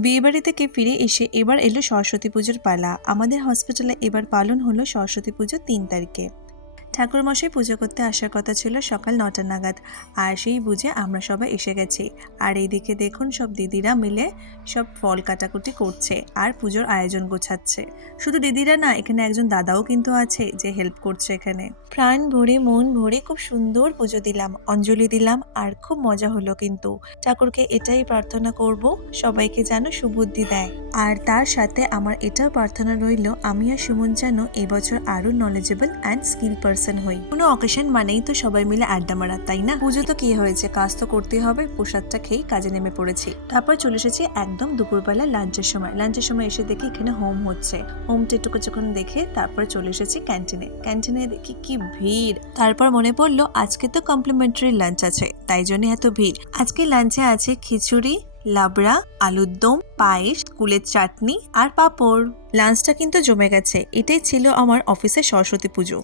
বিয়েবাড়ি থেকে ফিরে এসে এবার এলো সরস্বতী পুজোর পালা। আমাদের হসপিটালে এবার পালন হলো সরস্বতী পুজো 3 তারিখে। ঠাকুরমশাই পুজো করতে আসার কথা ছিল সকাল 9টা নাগাদ, আর সেই বুঝে আমরা সবাই এসে গেছি। আর এইদিকে দেখুন সব দিদিরা মিলে সব ফল কাটাকুটি করছে আর পুজোর আয়োজন গোছাচ্ছে। শুধু দিদিরা না, এখানে একজন দাদাও কিন্তু আছে যে হেল্প করছে এখানে। প্রাণ ভরে মন ভরে খুব সুন্দর পুজো দিলাম, অঞ্জলি দিলাম, আর খুব মজা হলো। কিন্তু ঠাকুরকে এটাই প্রার্থনা করব সবাইকে যেন সুবুদ্ধি দেয়। আর তার সাথে আমার এটাও প্রার্থনা রইল আমি আর সুমন যেন এবছর আরো নলেজেবল অ্যান্ড স্কিল পারসন হই। কোনো অকেশন মানেই তো সবাই মিলে আড্ডা মারা, তাই না? পুজো তো কি হয়েছে, কাজ তো করতেই হবে। প্রসাদটা খেয়েই কাজে নেমে পড়েছি। তারপর চলে এসেছি একদম দুপুরবেলা লাঞ্চের সময় এসে দেখি এখানে হোম হচ্ছে। হোমটা একটু কিছুক্ষণ দেখে তারপর চলে এসেছি ক্যান্টিনে দেখি কি ভিড়। তারপর মনে পড়লো আজকে তো কমপ্লিমেন্টারি লাঞ্চ আছে, তাই জন্য এত ভিড়। আজকে লাঞ্চে আছে খিচুড়ি, লাবড়া, আলুর দম, পায়েস, কুলের চাটনি আর পাঁপড়। লাঞ্চটা কিন্তু জমে গেছে। এটাই ছিল আমার অফিসের সরস্বতী পুজো।